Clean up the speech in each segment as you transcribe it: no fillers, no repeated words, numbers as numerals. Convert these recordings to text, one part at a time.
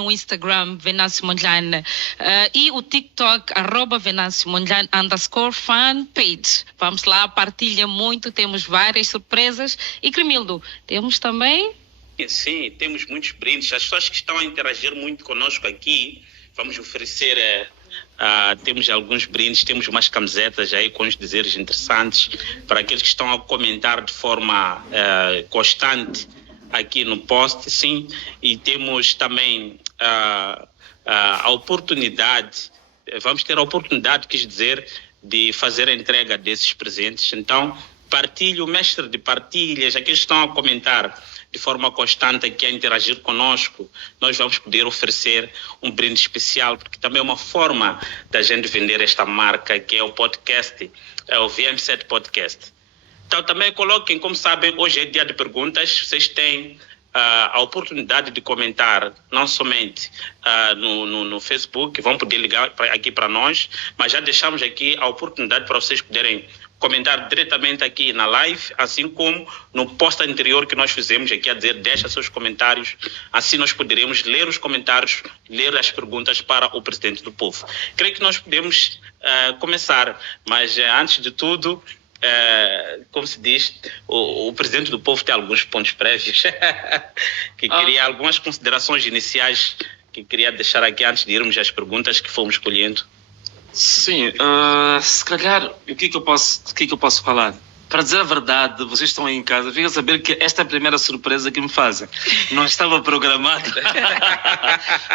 no Instagram, Venâncio Mondlane, e o TikTok, @Venâncio_Mondlane_fanpage. Vamos lá, partilha muito, temos várias surpresas. E Cremildo, temos também... Sim, temos muitos brindes. As pessoas que estão a interagir muito conosco aqui, vamos oferecer... temos alguns brindes, temos umas camisetas aí com os dizeres interessantes para aqueles que estão a comentar de forma constante aqui no post, sim, e temos também a oportunidade, vamos ter a oportunidade, quis dizer, de fazer a entrega desses presentes. Então, partilhe, o mestre de partilhas, aqueles que estão a comentar de forma constante aqui, a interagir conosco, nós vamos poder oferecer um brinde especial, porque também é uma forma da gente vender esta marca, que é o podcast, é o VM7 Podcast. Então também coloquem, como sabem, hoje é dia de perguntas, vocês têm a oportunidade de comentar, não somente no Facebook, vão poder ligar aqui para nós, mas já deixamos aqui a oportunidade para vocês poderem comentar diretamente aqui na live, assim como no post anterior que nós fizemos aqui, a dizer, deixa seus comentários, assim nós poderemos ler os comentários, ler as perguntas para o Presidente do Povo. Creio que nós podemos começar, mas antes de tudo, como se diz, o Presidente do Povo tem alguns pontos prévios, que queria algumas considerações iniciais que queria deixar aqui antes de irmos às perguntas que fomos escolhendo. Sim, se calhar, o que eu posso falar? Para dizer a verdade, vocês estão aí em casa, fica a saber que esta é a primeira surpresa que me fazem. Não estava programado.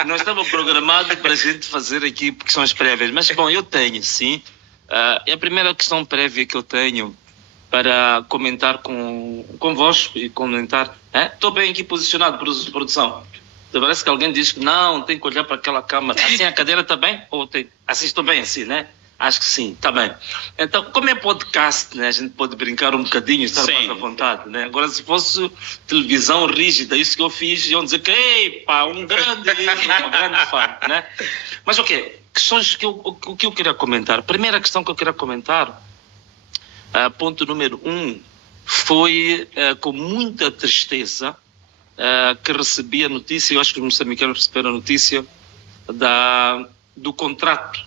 Não estava programado para a gente fazer aqui questões prévias. Mas, bom, eu tenho, sim. É a primeira questão prévia que eu tenho para comentar convosco e comentar. Estou bem aqui posicionado, produção. Parece que alguém diz que não, tem que olhar para aquela câmara. Assim a cadeira está bem? Ou tem... Assim estou bem assim, né? Acho que sim, está bem. Então, como é podcast, né? A gente pode brincar um bocadinho, estar mais à vontade, né? Agora, se fosse televisão rígida, isso que eu fiz, iam dizer que, epa, uma grande fã, né? Mas, ok, questões o que eu queria comentar. A primeira questão que eu queria comentar, ponto número 1, foi com muita tristeza que recebi a notícia, eu acho que os moçambicanos receberam a notícia do contrato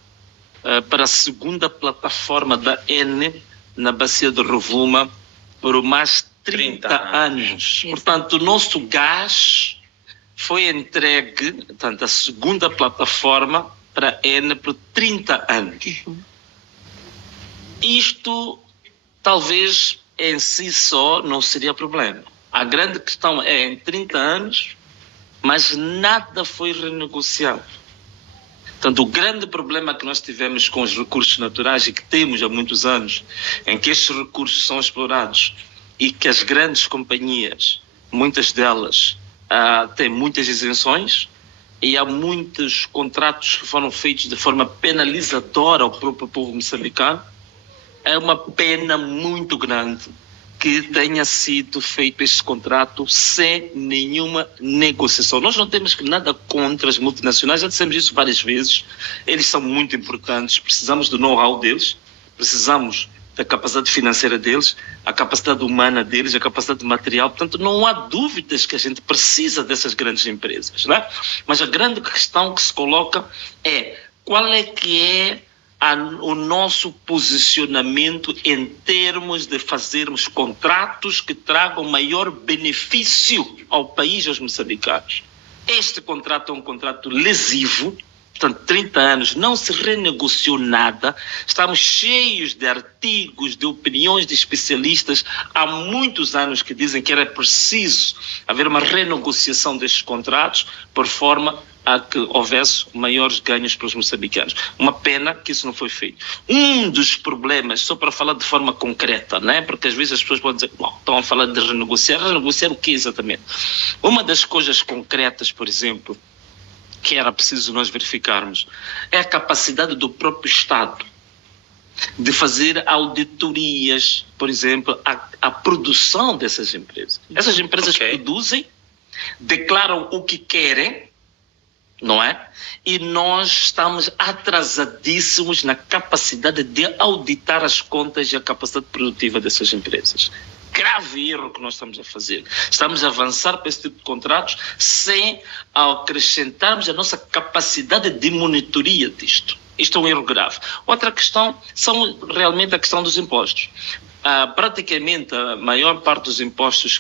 para a segunda plataforma da N na Bacia de Rovuma por mais 30 anos. Portanto, o nosso gás foi entregue, portanto, a segunda plataforma para a N por 30 anos. Isto, talvez, em si só não seria problema. A grande questão é, em 30 anos, mas nada foi renegociado. Portanto, o grande problema que nós tivemos com os recursos naturais e que temos há muitos anos, em que estes recursos são explorados e que as grandes companhias, muitas delas, têm muitas isenções e há muitos contratos que foram feitos de forma penalizadora ao próprio povo moçambicano. É uma pena muito grande que tenha sido feito este contrato sem nenhuma negociação. Nós não temos nada contra as multinacionais, já dissemos isso várias vezes, eles são muito importantes, precisamos do know-how deles, precisamos da capacidade financeira deles, a capacidade humana deles, a capacidade material, portanto não há dúvidas que a gente precisa dessas grandes empresas, né? Mas a grande questão que se coloca é qual é que é o nosso posicionamento em termos de fazermos contratos que tragam maior benefício ao país e aos moçambicanos. Este contrato é um contrato lesivo, portanto, 30 anos, não se renegociou nada, estamos cheios de artigos, de opiniões de especialistas há muitos anos que dizem que era preciso haver uma renegociação destes contratos por forma a que houvesse maiores ganhos para os moçambicanos. Uma pena que isso não foi feito. Um dos problemas, só para falar de forma concreta, né? Porque às vezes as pessoas podem dizer, estão a falar de renegociar o que exatamente? Uma das coisas concretas, por exemplo, que era preciso nós verificarmos, é a capacidade do próprio Estado de fazer auditorias, por exemplo, à produção dessas empresas. Essas empresas produzem, declaram o que querem, não é? E nós estamos atrasadíssimos na capacidade de auditar as contas e a capacidade produtiva dessas empresas. grave erro que nós estamos a fazer. Estamos a avançar para esse tipo de contratos sem acrescentarmos a nossa capacidade de monitoria disto. Isto é um erro grave. Outra questão são realmente a questão dos impostos. Praticamente a maior parte dos impostos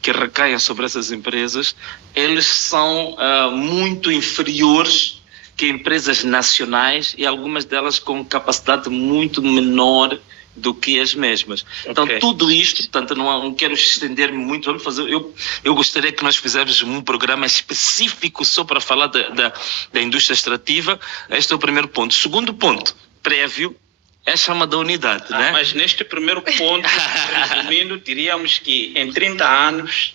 que recaem sobre essas empresas, eles são muito inferiores que empresas nacionais e algumas delas com capacidade muito menor do que as mesmas. Então, tudo isto, portanto, não quero estender-me muito, vamos fazer, eu gostaria que nós fizéssemos um programa específico só para falar da indústria extrativa. Este é o primeiro ponto. Segundo ponto, prévio, é a chama da unidade, né? Mas neste primeiro ponto, resumindo, diríamos que em 30 anos,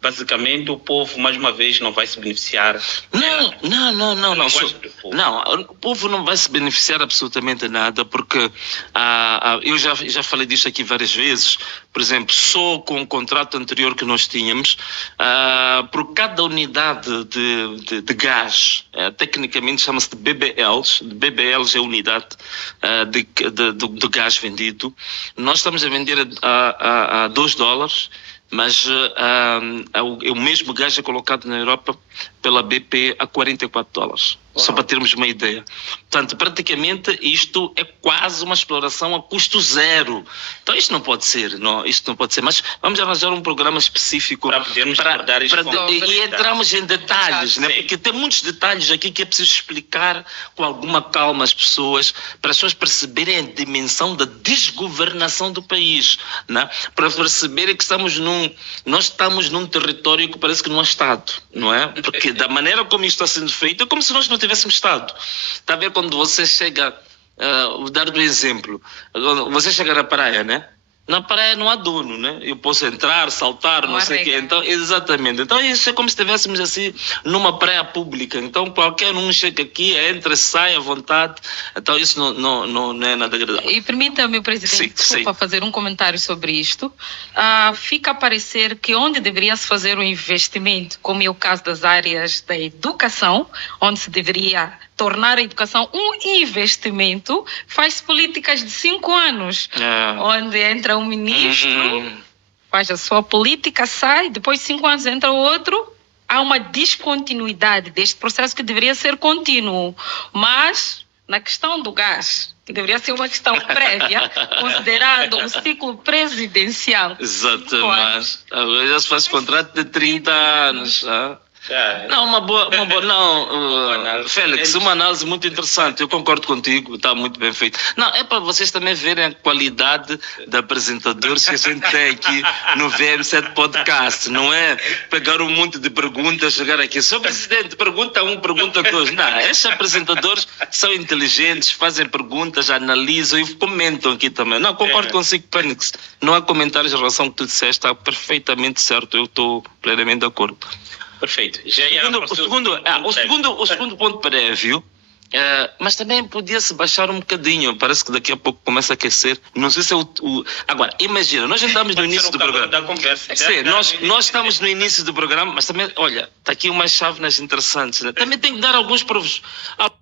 basicamente, o povo, mais uma vez, não vai se beneficiar. Não, o povo não vai se beneficiar absolutamente nada, porque eu já falei disto aqui várias vezes. Por exemplo, só com o contrato anterior que nós tínhamos, por cada unidade de gás, tecnicamente chama-se de BBLs, é a unidade de gás vendido, nós estamos a vender a $2, mas o mesmo gás é colocado na Europa pela BP a $44. Só para termos uma ideia. Portanto, praticamente isto é quase uma exploração a custo zero. Então isto não pode ser, mas vamos arranjar um programa específico para podermos abordar isto e entramos em detalhes, né? Porque tem muitos detalhes aqui que é preciso explicar com alguma calma às pessoas, para as pessoas perceberem a dimensão da desgovernação do país, né? Para perceberem que nós estamos num território que parece que não há Estado, não é? Porque da maneira como isto está sendo feito, é como se nós não tivéssemos Estado. Está a ver quando você chega, vou dar um exemplo, você chega na praia, né? Na praia não há dono, né? Eu posso entrar, saltar, não sei o quê. Então, exatamente. Então isso é como se estivéssemos assim numa praia pública. Então qualquer um chega aqui, entra, sai à vontade. Então isso não é nada agradável. E permita-me, Presidente, desculpa fazer um comentário sobre isto. Fica a parecer que onde deveria se fazer um investimento, como é o caso das áreas da educação, onde se deveria tornar a educação um investimento, faz políticas de 5 anos, onde entra um ministro, faz a sua política, sai, depois de 5 anos entra outro, há uma descontinuidade deste processo que deveria ser contínuo. Mas, na questão do gás, que deveria ser uma questão prévia, considerando o ciclo presidencial. Exato, mas já se faz contrato de 30 anos, Não, uma boa Félix, uma análise muito interessante, eu concordo contigo, está muito bem feito. Não, é para vocês também verem a qualidade de apresentadores que a gente tem aqui no VM7 Podcast, não é pegar um monte de perguntas, chegar aqui, Sr. Presidente, pergunta 1, pergunta 2, não, esses apresentadores são inteligentes, fazem perguntas, analisam e comentam aqui também. Não, concordo consigo, Félix, não há comentários em relação ao que tu disseste, está perfeitamente certo, eu estou plenamente de acordo. Perfeito. O segundo ponto prévio, mas também podia-se baixar um bocadinho. Parece que daqui a pouco começa a aquecer. Não sei se é Agora, imagina, nós já estamos no início do programa. Sim, nós estamos no início do programa, mas também, olha, está aqui umas chávenas interessantes, né? Também tem que dar alguns provos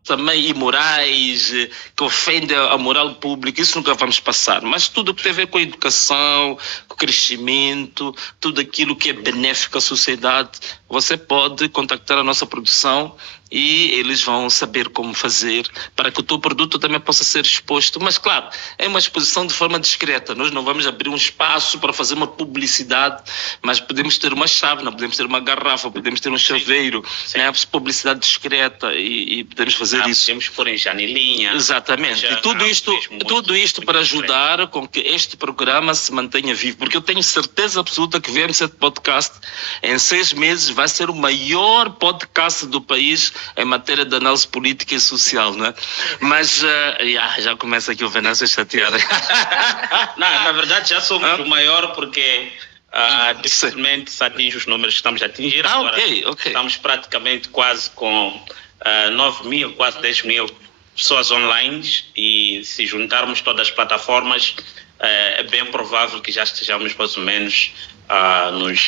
também imorais, que ofendem a moral pública. Isso nunca vamos passar. Mas tudo que tem a ver com a educação, com o crescimento, tudo aquilo que é benéfico à sociedade, você pode contactar a nossa produção e eles vão saber como fazer para que o teu produto também possa ser exposto. Mas, claro, é uma exposição de forma discreta. Nós não vamos abrir um espaço para fazer uma publicidade, mas podemos ter uma chávena, podemos ter uma garrafa, podemos ter um chaveiro, né? Publicidade discreta e podemos fazer isso. Podemos pôr em janelinha. Exatamente. E tudo isto para ajudar com que este programa se mantenha vivo. Porque eu tenho certeza absoluta que o VM7 Podcast, em 6 meses, vai ser o maior podcast do país em matéria de análise política e social, não é? Mas já começa aqui o Venâncio a chatear. Não, na verdade já somos o maior porque dificilmente se atinge os números que estamos a atingir. Agora, estamos praticamente quase com 9 mil, quase 10 mil pessoas online e se juntarmos todas as plataformas é bem provável que já estejamos mais ou menos nos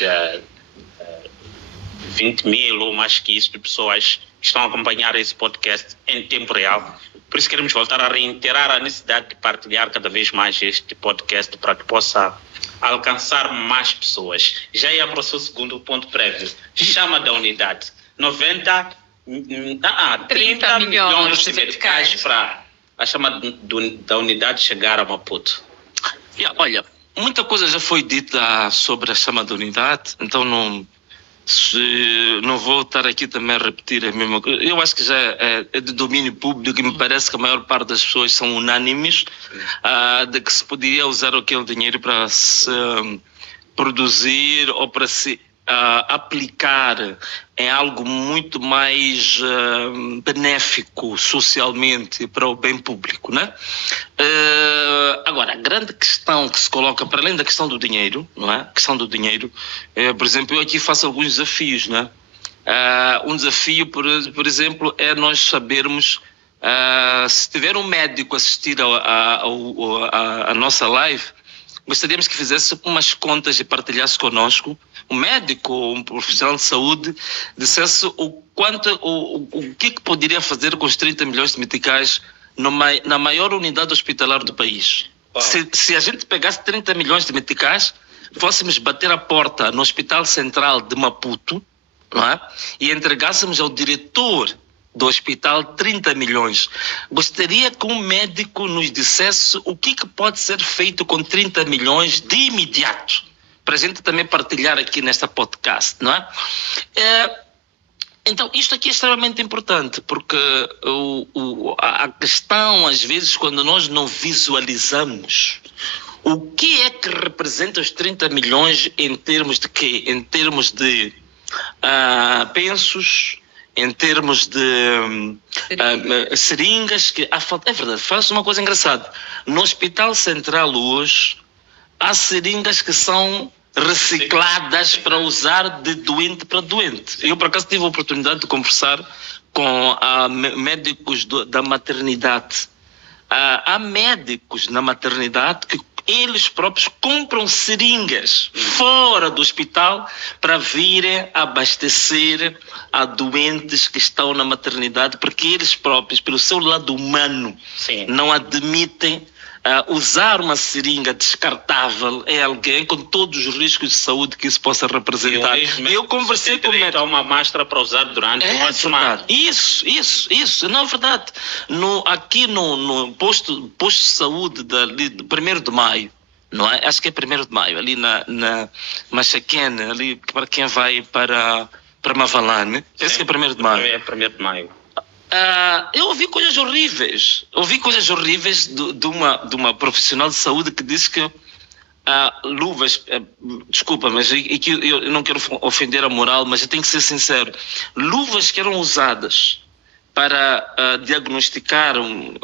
20 mil ou mais que isso de pessoas que estão a acompanhar esse podcast em tempo real. Por isso queremos voltar a reiterar a necessidade de partilhar cada vez mais este podcast para que possa alcançar mais pessoas. Já ia para o seu segundo ponto prévio. Chama da unidade. 30 milhões de meticais para a chama da unidade chegar a Maputo. Olha, muita coisa já foi dita sobre a chama da unidade, então não vou estar aqui também a repetir a mesma coisa. Eu acho que já é de domínio público e me parece que a maior parte das pessoas são unânimes de que se podia usar aquele dinheiro para se produzir ou para se aplicar em algo muito mais benéfico socialmente para o bem público, né? Agora, a grande questão que se coloca, para além da questão do dinheiro, não é? A questão do dinheiro, por exemplo, eu aqui faço alguns desafios, né? Um desafio, por exemplo, é nós sabermos, se tiver um médico assistir a nossa live, gostaríamos que fizesse umas contas e partilhasse conosco, um médico ou um profissional de saúde, dissesse o que poderia fazer com os 30 milhões de meticais na maior unidade hospitalar do país. Se a gente pegasse 30 milhões de meticais, fôssemos bater a porta no Hospital Central de Maputo, não é? E entregássemos ao diretor do hospital 30 milhões. Gostaria que um médico nos dissesse o que pode ser feito com 30 milhões de imediato, para a gente também partilhar aqui nesta podcast, não é? Então, isto aqui é extremamente importante, porque a questão, às vezes, quando nós não visualizamos o que é que representa os 30 milhões em termos de quê? Em termos de pensos, em termos de seringas, que é verdade, faz uma coisa engraçada. No Hospital Central hoje, há seringas que são recicladas para usar de doente para doente. Eu, por acaso, tive a oportunidade de conversar com médicos da maternidade. Há médicos na maternidade que eles próprios compram seringas fora do hospital para virem abastecer a doentes que estão na maternidade, porque eles próprios, pelo seu lado humano, não admitem usar uma seringa descartável em alguém com todos os riscos de saúde que isso possa representar. Eu conversei com uma máscara para usar durante uma semana. Isso. Não é verdade. Aqui no posto de saúde do 1º de Maio, não é? Acho que é 1º de Maio, ali na Machaquene, ali para quem vai para Mavalane. Esse que é 1º de Maio. É 1º de Maio. Eu ouvi coisas horríveis. De uma profissional de saúde que disse que luvas, desculpa, mas eu não quero ofender a moral, mas eu tenho que ser sincero. Luvas que eram usadas para diagnosticar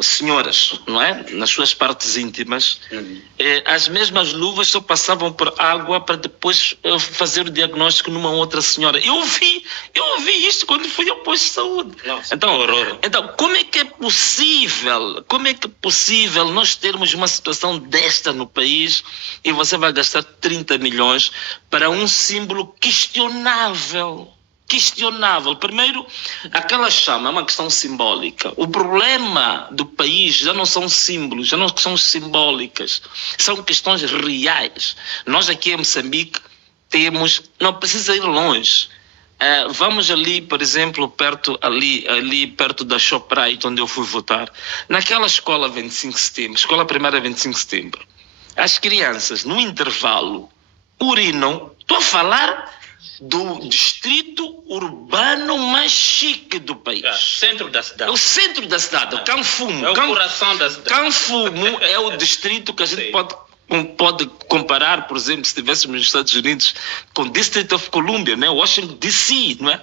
senhoras, não é? Nas suas partes íntimas, as mesmas luvas só passavam por água para depois fazer o diagnóstico numa outra senhora. Eu ouvi isto quando fui ao posto de saúde. Nossa, então, como é que é possível nós termos uma situação desta no país e você vai gastar 30 milhões para um símbolo questionável? Primeiro, aquela chama é uma questão simbólica. O problema do país já não são símbolos, já não são simbólicas, são questões reais. Nós aqui em Moçambique não precisa ir longe. Vamos ali, por exemplo, perto da Shoprite, onde eu fui votar, naquela escola 25 de setembro, escola primária 25 de setembro, as crianças, no intervalo, urinam. Estou a falar do distrito urbano mais chique do país. Centro da cidade. É o centro da cidade, o Canfumo. É o coração da cidade. Canfumo é o distrito que a gente pode comparar, por exemplo, se estivéssemos nos Estados Unidos, com o District of Columbia, né? Washington DC, não é?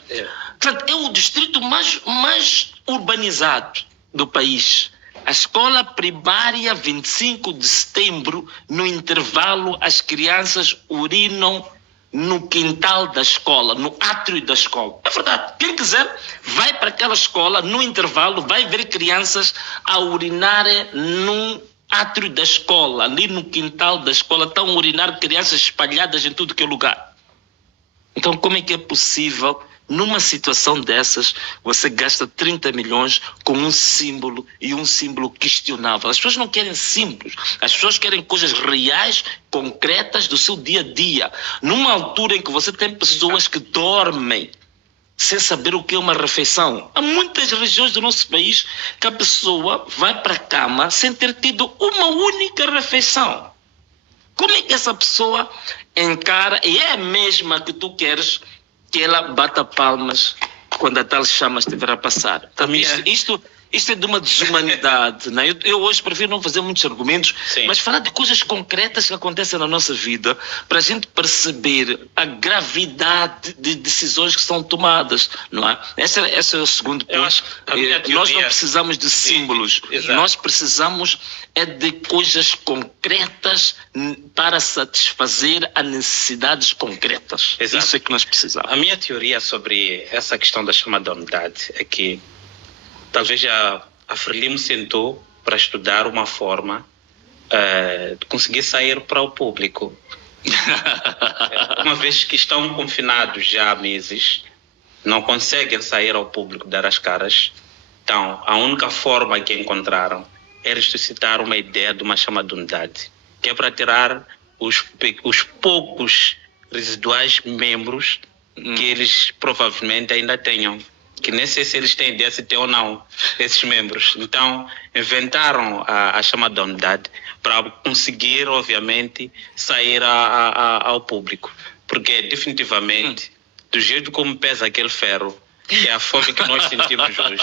Portanto, é o distrito mais urbanizado do país. A escola primária 25 de setembro, no intervalo, as crianças urinam no quintal da escola, no átrio da escola. É verdade. Quem quiser, vai para aquela escola, no intervalo, vai ver crianças a urinarem no átrio da escola, ali no quintal da escola, estão a urinar crianças espalhadas em tudo que é lugar. Então, como é que é possível Numa situação dessas, você gasta 30 milhões com um símbolo, e um símbolo questionável. As pessoas não querem símbolos, as pessoas querem coisas reais, concretas do seu dia a dia. Numa altura em que você tem pessoas que dormem sem saber o que é uma refeição. Há muitas regiões do nosso país que a pessoa vai para a cama sem ter tido uma única refeição. Como é que essa pessoa encara, e é a mesma que tu queres que ela bata palmas quando a tal chama estiver a passar? Então, isto é de uma desumanidade, né? Eu hoje prefiro não fazer muitos argumentos, mas falar de coisas concretas que acontecem na nossa vida, para a gente perceber a gravidade de decisões que são tomadas, não é? Esse é o segundo ponto. Nós não precisamos de símbolos, nós precisamos de coisas concretas para satisfazer as necessidades concretas. Exato. Isso é que nós precisamos. A minha teoria sobre essa questão da chamada unidade é que talvez a Frelimo sentou para estudar uma forma de conseguir sair para o público. Uma vez que estão confinados já há meses, não conseguem sair ao público dar as caras, então a única forma que encontraram é ressuscitar uma ideia de uma chamada unidade, que é para tirar os poucos residuais membros que eles provavelmente ainda tenham. Que nem sei se eles têm ideia se tem ou não esses membros. Então, inventaram a chamada unidade para conseguir, obviamente, sair ao público. Porque, definitivamente, do jeito como pesa aquele ferro, que é a fome que nós sentimos hoje,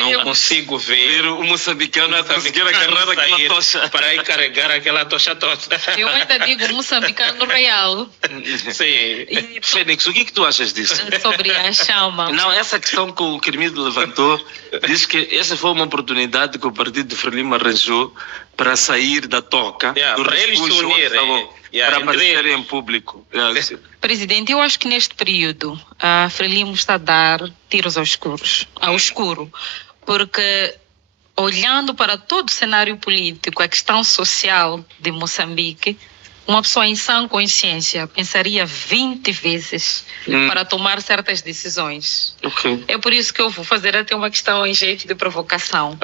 não consigo ver o moçambicano a conseguir agarrar aquela tocha para ir carregar aquela tocha toda. Eu ainda digo moçambicano real. Sim. Fênix, o que tu achas disso? Sobre a chama. Não, essa questão que o Quirmido levantou, diz que essa foi uma oportunidade que o partido de Frelimo arranjou para sair da toca, do para eles se unirem, para aparecerem em público. Presidente, eu acho que neste período a Frelimo está a dar tiros ao escuro, porque olhando para todo o cenário político, a questão social de Moçambique, uma pessoa em sã consciência pensaria 20 vezes para tomar certas decisões. É por isso que eu vou fazer até uma questão em jeito de provocação.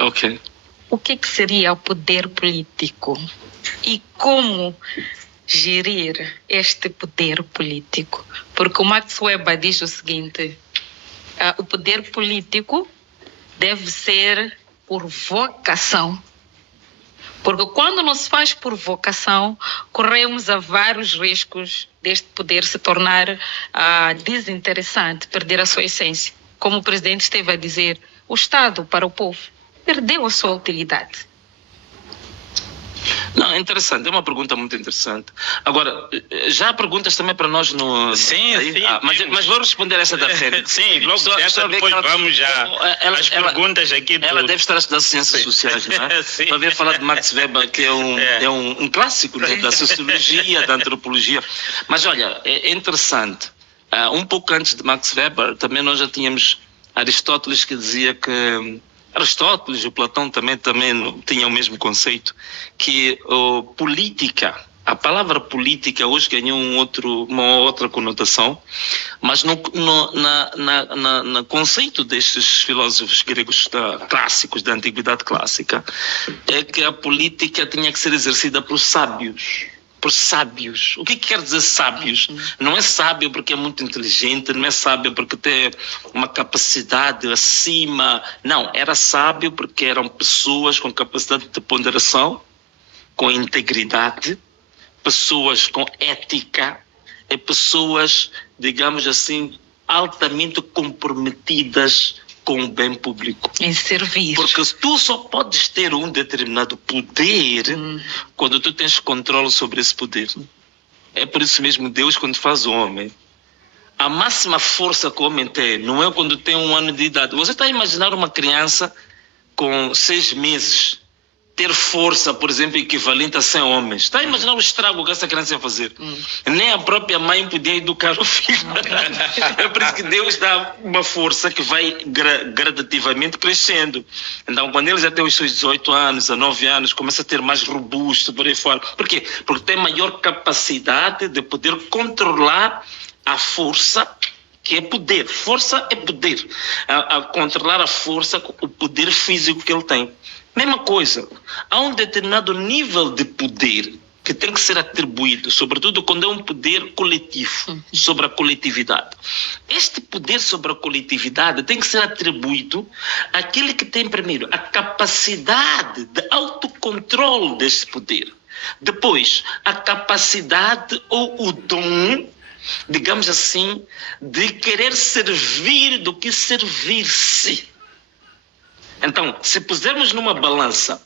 O que seria o poder político e como gerir este poder político? Porque o Max Weber diz o seguinte: o poder político deve ser por vocação. Porque quando não se faz por vocação, corremos a vários riscos deste poder se tornar desinteressante, perder a sua essência. Como o presidente esteve a dizer, o Estado para o povo perdeu a sua utilidade. Não, é interessante, é uma pergunta muito interessante. Agora, já há perguntas também para nós no... Sim. Mas vou responder essa da Fênix. Sim, logo depois vamos já as perguntas aqui. Ela deve estar a estudar ciências sociais, não é? Sim. Para ver falar de Max Weber, que é um clássico da sociologia, da antropologia. Mas olha, é interessante. Um pouco antes de Max Weber, também nós já tínhamos Aristóteles, que dizia que... Aristóteles, o Platão também tinha o mesmo conceito, que política, a palavra política hoje ganhou uma outra conotação, mas no conceito destes filósofos gregos clássicos, da antiguidade clássica, é que a política tinha que ser exercida por sábios. O que quer dizer sábios? Não é sábio porque é muito inteligente, não é sábio porque tem uma capacidade acima. Não, era sábio porque eram pessoas com capacidade de ponderação, com integridade, pessoas com ética e pessoas, digamos assim, altamente comprometidas com o bem público. Em servir. Porque tu só podes ter um determinado poder quando tu tens controle sobre esse poder. É por isso mesmo Deus, quando faz o homem, a máxima força que o homem tem não é quando tem 1 ano de idade. Você está a imaginar uma criança com 6 meses ter força, por exemplo, equivalente a 100 homens. Está a imaginar o estrago que essa criança ia fazer? Nem a própria mãe podia educar o filho. É por isso que Deus dá uma força que vai gradativamente crescendo. Então, quando ele já tem os seus 18 anos, 19 anos, começa a ter mais robusto, por aí fora. Por quê? Porque tem maior capacidade de poder controlar a força que é poder. Força é poder. A controlar a força, o poder físico que ele tem. Mesma coisa, há um determinado nível de poder que tem que ser atribuído, sobretudo quando é um poder coletivo, sobre a coletividade. Este poder sobre a coletividade tem que ser atribuído àquele que tem, primeiro, a capacidade de autocontrole deste poder. Depois, a capacidade ou o dom, digamos assim, de querer servir do que servir-se. Então, se pusermos numa balança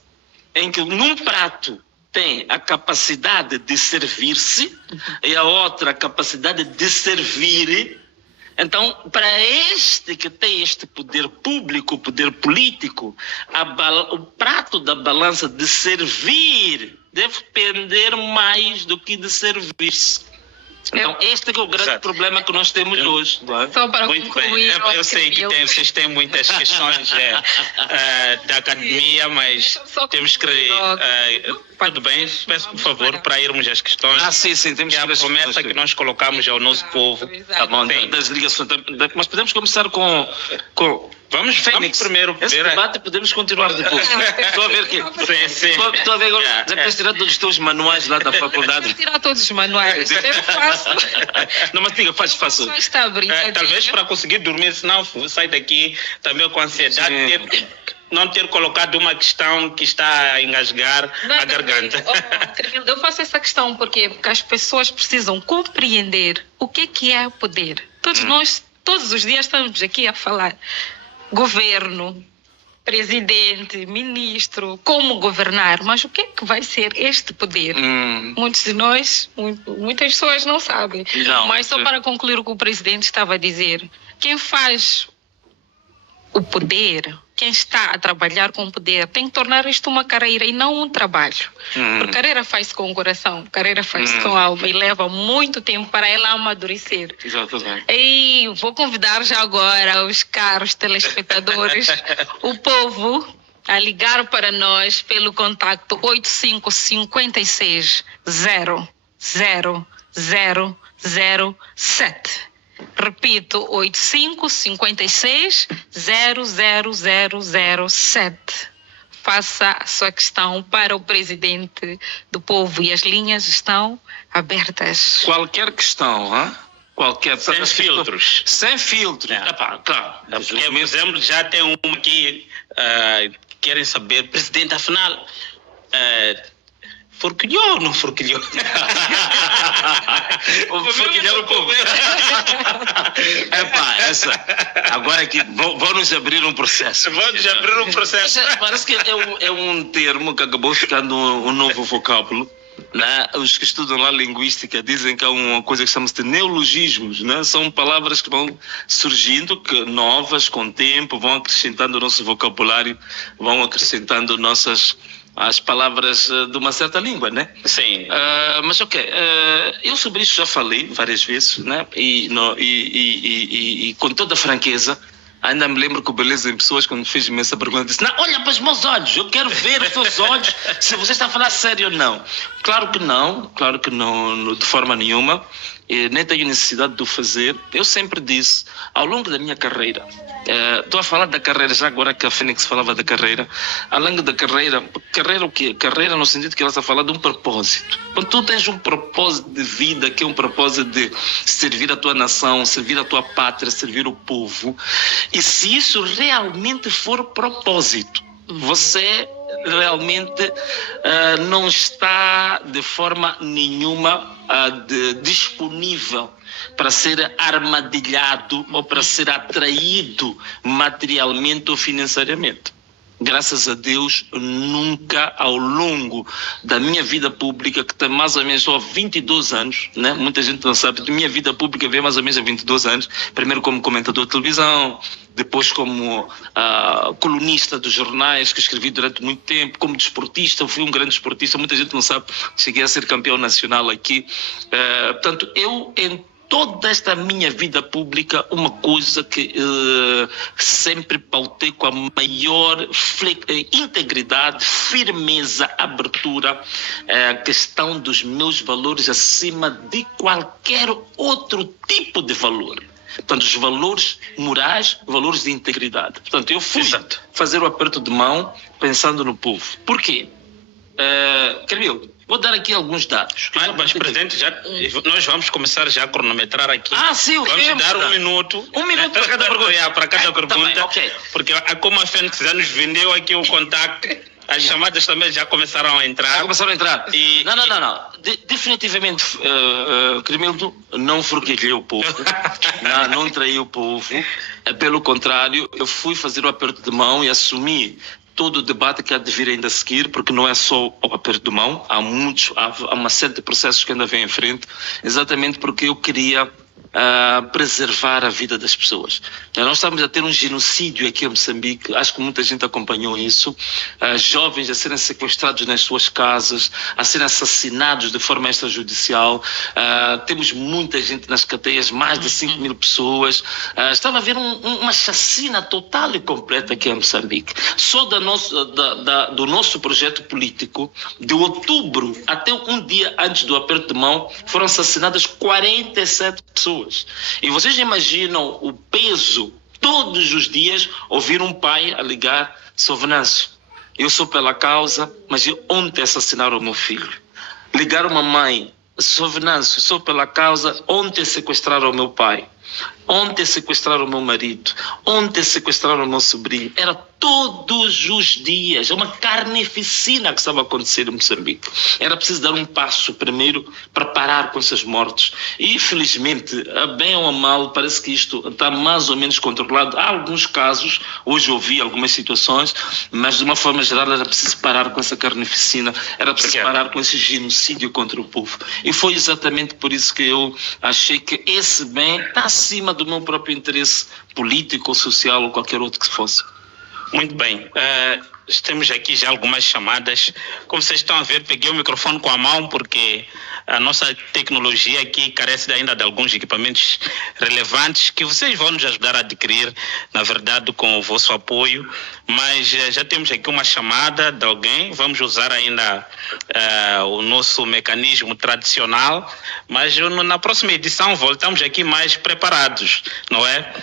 em que num prato tem a capacidade de servir-se e a outra a capacidade de servir, então, para este que tem este poder público, poder político, o prato da balança de servir deve pender mais do que de servir-se. Então, este é o grande problema que nós temos hoje. Só para Muito concluir, bem. Eu sei que vocês têm muitas questões da academia, mas temos que... tudo bem, peço por favor para irmos às questões. Sim, temos que é a promessa que nós colocamos ao nosso povo. Tá bom, das ligações. Mas podemos começar com Vamos primeiro esse ver... debate podemos continuar depois. Estou a ver que... Estou a ver agora, já tens tirado todos os teus manuais lá da faculdade. Vou tirar todos os manuais, é fácil. Não, mas diga, faz. Talvez para conseguir dormir, senão sai daqui também com ansiedade, não ter colocado uma questão que está a engasgar a garganta. Eu faço essa questão porque as pessoas precisam compreender o que é poder. Todos nós, todos os dias estamos aqui a falar governo, presidente, ministro, como governar, mas o que é que vai ser este poder? Muitos de nós, muitas pessoas não sabem. Mas só para concluir o que o presidente estava a dizer, quem faz o poder, quem está a trabalhar com o poder, tem que tornar isto uma carreira e não um trabalho. Porque carreira faz-se com o coração, carreira faz-se com a alma e leva muito tempo para ela amadurecer. Exatamente. E vou convidar já agora os caros telespectadores, o povo, a ligar para nós pelo contacto 8556 00007. Repito, 8556-00007. Faça a sua questão para o presidente do povo e as linhas estão abertas. Qualquer questão, qualquer... Sem filtros. Sem filtros. Claro. Porque, por exemplo, já tem um aqui que querem saber, presidente, afinal... forquilhou ou não forquilhou? Forquilhar o povo. Agora aqui, vão-nos abrir um processo. Parece que é um termo que acabou ficando um novo vocábulo. Né? Os que estudam lá linguística dizem que há uma coisa que chamamos de neologismos, né? São palavras que vão surgindo, novas, com o tempo, vão acrescentando o nosso vocabulário, vão acrescentando as palavras de uma certa língua, né? Sim. Mas eu sobre isso já falei várias vezes, né? E com toda a franqueza, ainda me lembro que o Beleza em Pessoas, quando fez-me essa pergunta, disse: não, olha para os meus olhos, eu quero ver os teus olhos, se você está a falar sério ou não. Claro que não, de forma nenhuma. Nem tenho necessidade de o fazer. Eu sempre disse, ao longo da minha carreira, estou a falar da carreira, já agora que a Fênix falava da carreira, ao longo da carreira o quê? Carreira no sentido que ela está a falar de um propósito. Quando tu tens um propósito de vida, que é um propósito de servir a tua nação, servir a tua pátria, servir o povo, e se isso realmente for propósito, você realmente não está de forma nenhuma disponível para ser armadilhado ou para ser atraído materialmente ou financeiramente. Graças a Deus, nunca ao longo da minha vida pública, que tem mais ou menos só 22 anos, né? Muita gente não sabe, minha vida pública veio mais ou menos há 22 anos, primeiro como comentador de televisão, depois como colunista dos jornais, que escrevi durante muito tempo, como desportista, fui um grande desportista, muita gente não sabe, cheguei a ser campeão nacional aqui. Portanto, eu toda esta minha vida pública, uma coisa que sempre pautei com a maior integridade, firmeza, abertura, a questão dos meus valores acima de qualquer outro tipo de valor. Portanto, os valores morais, valores de integridade. Portanto, eu fui fazer o aperto de mão pensando no povo. Porquê? Camilo, vou dar aqui alguns dados. Mas Presidente, nós vamos começar já a cronometrar aqui. Sim, vamos dar um minuto. Para cada pergunta. Para cada pergunta. Tá bem, okay. Porque como a Fênix já nos vendeu aqui o contacto, as chamadas também já começaram a entrar. Não. Definitivamente, Cremildo, não forquilhei o povo. não traí o povo. Pelo contrário, eu fui fazer o aperto de mão e assumi todo o debate que há de vir ainda a seguir, porque não é só o aperto de mão, há uma série de processos que ainda vêm em frente, exatamente porque eu queria preservar a vida das pessoas. Nós estamos a ter um genocídio aqui em Moçambique, acho que muita gente acompanhou isso, jovens a serem sequestrados nas suas casas, a serem assassinados de forma extrajudicial, temos muita gente nas cadeias, mais de 5 mil pessoas, estava a haver uma chacina total e completa aqui em Moçambique. Só do nosso projeto político, de outubro até um dia antes do aperto de mão, foram assassinadas 47 pessoas. E vocês imaginam o peso, todos os dias, ouvir um pai a ligar: Sr. Venâncio, eu sou pela causa, mas ontem assassinaram o meu filho. Ligar uma mãe: Sr. Venâncio, sou pela causa, ontem sequestraram o meu pai. Ontem sequestraram o meu marido. Ontem sequestraram o meu sobrinho. Era todos os dias. É uma carnificina que estava a acontecer em Moçambique. Era preciso dar um passo primeiro para parar com essas mortes. E, infelizmente, a bem ou a mal, parece que isto está mais ou menos controlado. Há alguns casos, hoje ouvi algumas situações, mas de uma forma geral era preciso parar com essa carnificina. Era preciso parar com esse genocídio contra o povo. E foi exatamente por isso que eu achei que esse bem está acima do meu próprio interesse político ou social ou qualquer outro que fosse. Muito bem. Temos aqui já algumas chamadas. Como vocês estão a ver, peguei o microfone com a mão porque a nossa tecnologia aqui carece ainda de alguns equipamentos relevantes que vocês vão nos ajudar a adquirir, na verdade, com o vosso apoio. Mas já temos aqui uma chamada de alguém. Vamos usar ainda o nosso mecanismo tradicional, mas na próxima edição voltamos aqui mais preparados, não é?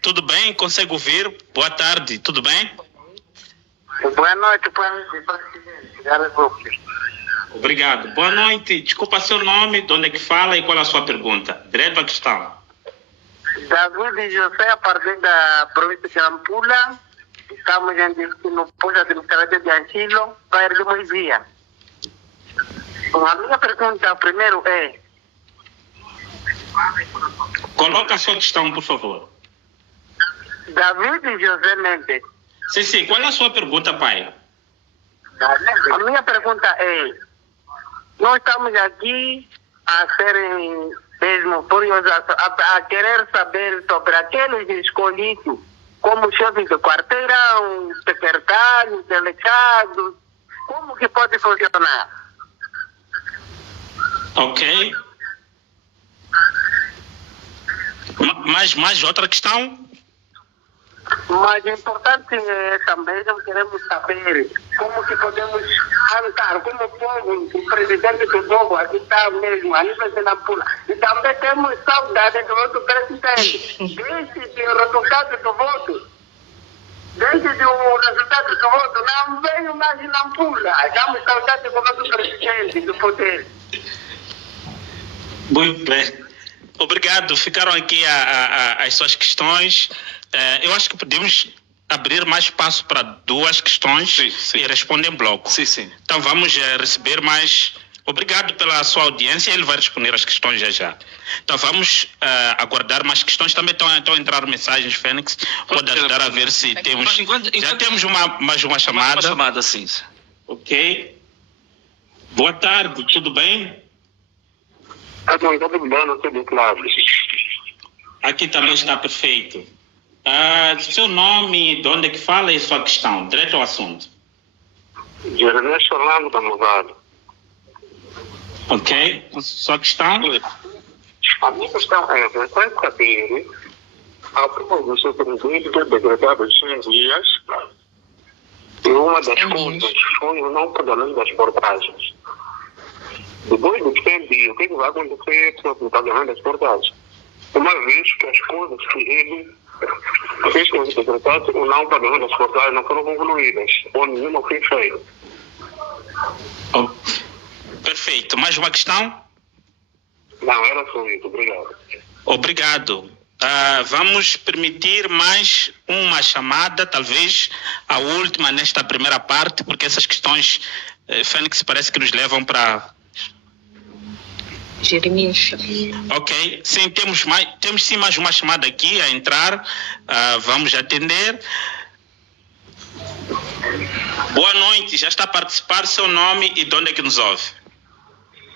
Tudo bem? Consegue ouvir? Boa tarde, tudo bem? Boa noite, presidente. Obrigado. Boa noite. Desculpa seu nome, de onde é que fala e qual é a sua pergunta? Direto à questão. David José, a partir da província de Nampula. Estamos no posto administrativo de Anchilo, bairro de Moisia. A minha pergunta primeiro é... Coloca a sua questão, por favor. David José Mendes. Sim. Qual é a sua pergunta, pai? A minha pergunta é... Nós estamos aqui a serem mesmo curiosos, a querer saber sobre aqueles escolhidos como chefes de quarteirão, secretários, delegados. Como que pode funcionar? Ok. Mais outra questão? Mas importante é também, nós queremos saber como que podemos andar como povo, o presidente do Dogo aqui está mesmo, a nível de Nampula. E também temos saudade do outro presidente. Desde o resultado do voto, não veio mais em Nampula. Damos saudade do outro presidente do poder. Muito bem. Obrigado. Ficaram aqui as suas questões. Eu acho que podemos abrir mais espaço para duas questões e responder em bloco. Sim. Então vamos receber mais... Obrigado pela sua audiência, ele vai responder as questões já. Então vamos aguardar mais questões. Também estão a entrar mensagens, Fênix. Pode ajudar a ver se temos... Já temos mais uma chamada. Uma chamada, sim. Ok. Boa tarde, tudo bem? Tudo bem, tudo claro. Aqui também está perfeito. Seu nome, de onde é que fala e sua questão? Direto ao assunto. Jeremias Orlando da Mudado. Ok. Sua questão? A minha questão é, vai saber a promoção do presidente do decretado de 100 dias e uma das coisas foi o não pagamento das portagens. Depois do 100 dias, o que vai acontecer com o pagamento das portagens? uma vez que as coisas que ele fez com esse decretado, o não pagamento das portagens não foram concluídas, ou nenhuma foi feita. Perfeito. Mais uma questão? Não, era só isso. Obrigado. Obrigado. Vamos permitir mais uma chamada, talvez a última nesta primeira parte, porque essas questões, Fênix, parece que nos levam para... Jeremias. Ok. Sim, temos sim mais uma chamada aqui a entrar. Vamos atender. Boa noite. Já está a participar. Seu nome e de onde é que nos ouve?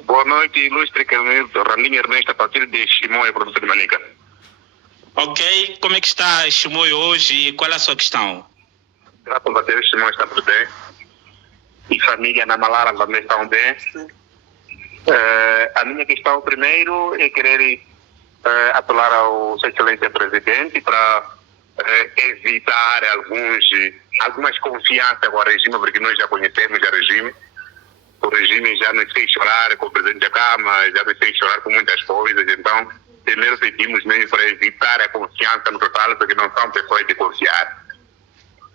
Boa noite, ilustre Carneiro, Randinho Ernesto, a partir de Chimoio, professor de Manica. Ok. Como é que está Chimoio hoje e qual é a sua questão? Graças a Deus, Chimoio está tudo bem. E família na Malara também estão bem. A minha questão primeiro é querer apelar ao Sua Excelência Presidente para evitar algumas confianças com o regime, porque nós já conhecemos o regime. O regime já nos fez chorar com o Presidente da Câmara, já nos fez chorar com muitas coisas. Então, primeiro pedimos mesmo para evitar a confiança no total, porque não são pessoas de confiar.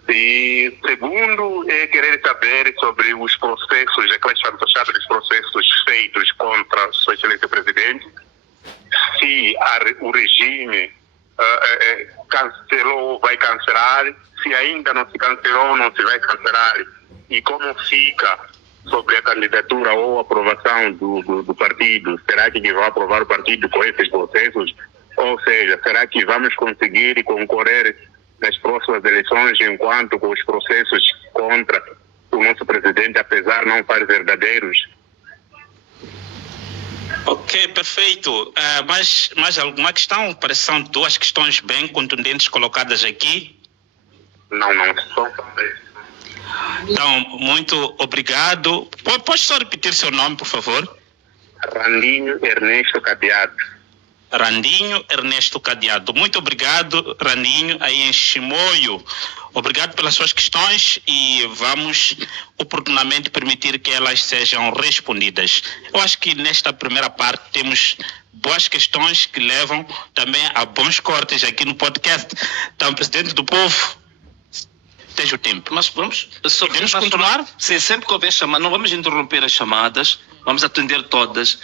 E segundo, é querer saber sobre os processos, aquelas fantochadas dos processos feitos contra a Sua Excelência Presidente, se o regime cancelou ou vai cancelar, se ainda não se cancelou, não se vai cancelar, e como fica sobre a candidatura ou aprovação do partido. Será que vão aprovar o partido com esses processos? Ou seja, será que vamos conseguir concorrer nas próximas eleições enquanto com os processos contra o nosso presidente, apesar de não ser verdadeiros? Ok, perfeito. Mais alguma questão? Parece que são duas questões bem contundentes colocadas aqui. Não, só isso. Então, muito obrigado. Pode só repetir seu nome, por favor? Randinho Ernesto Cadeado. Randinho Ernesto Cadeado. Muito obrigado, Randinho, aí em Chimoio. Obrigado pelas suas questões e vamos oportunamente permitir que elas sejam respondidas. Eu acho que nesta primeira parte temos boas questões que levam também a bons cortes aqui no podcast. Então, Presidente do Povo, esteja o tempo. Mas podemos continuar? Sim, sempre que houver chamada, não vamos interromper as chamadas, vamos atender todas.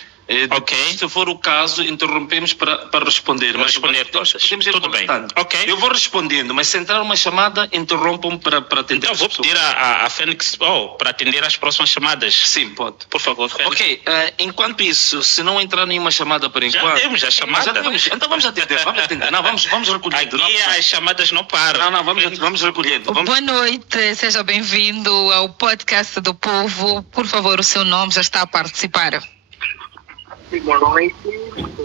Ok. Se for o caso, interrompemos para responder. Mas responder todas. Tudo bem. Ok. Eu vou respondendo, mas se entrar uma chamada, interrompam para atender. Então vou pedir a Fênix para atender as próximas chamadas. Sim, pode. Por favor, Fênix. Ok. Enquanto isso, se não entrar nenhuma chamada por enquanto... Já temos a chamada. Então vamos atender. Não, vamos recolhendo. Aqui as chamadas não param. Não, vamos recolhendo. Boa noite, seja bem-vindo ao podcast do Povo. Por favor, o seu nome já está a participar. Boa noite,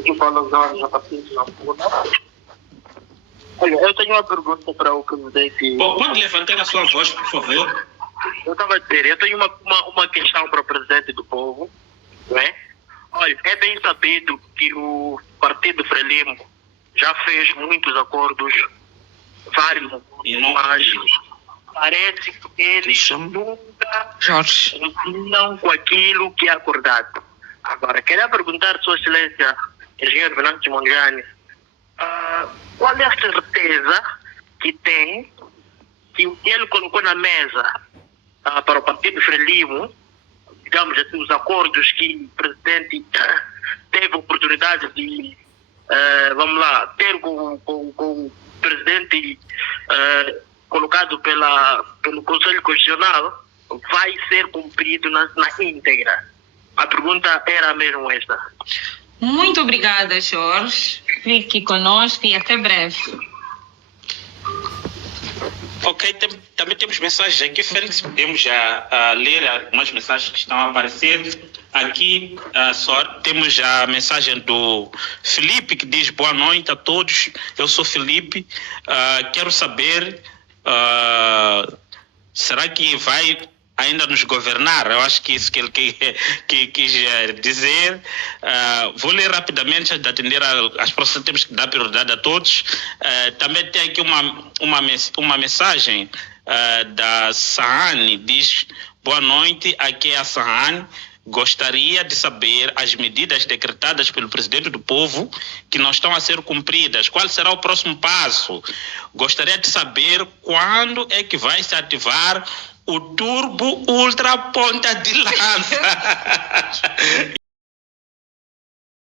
eu falo Jorge a partir de Nampula. Olha, eu tenho uma pergunta para o presidente. Pode levantar a sua voz, por favor. Eu estava a dizer, eu tenho uma questão para o presidente do povo, não é? Olha, é bem sabido que o Partido Frelimo já fez muitos acordos, vários acordos, mas parece que eles nunca cumpriram com aquilo que é acordado. Agora, queria perguntar à Sua Excelência, engenheiro Venâncio Mondlane, qual é a certeza que tem que ele colocou na mesa para o Partido Frelimo, digamos assim, os acordos que o presidente teve a oportunidade de, ter com o presidente colocado pelo Conselho Constitucional, vai ser cumprido na íntegra? A pergunta era mesmo esta. Muito obrigada, Jorge. Fique conosco e até breve. Ok, também temos mensagens aqui, Félix. Podemos já ler algumas mensagens que estão a aparecer. Aqui só temos a mensagem do Felipe, que diz: boa noite a todos. Eu sou Felipe. Quero saber, será que vai ainda nos governar? Eu acho que isso que ele quis dizer. Vou ler rapidamente antes de atender as próximas, temos que dar prioridade a todos. Também tem aqui uma mensagem da Sahane, diz: boa noite, aqui é a Sahane. Gostaria de saber as medidas decretadas pelo presidente do povo que não estão a ser cumpridas. Qual será o próximo passo? Gostaria de saber quando é que vai se ativar o turbo ultra ponta de lança.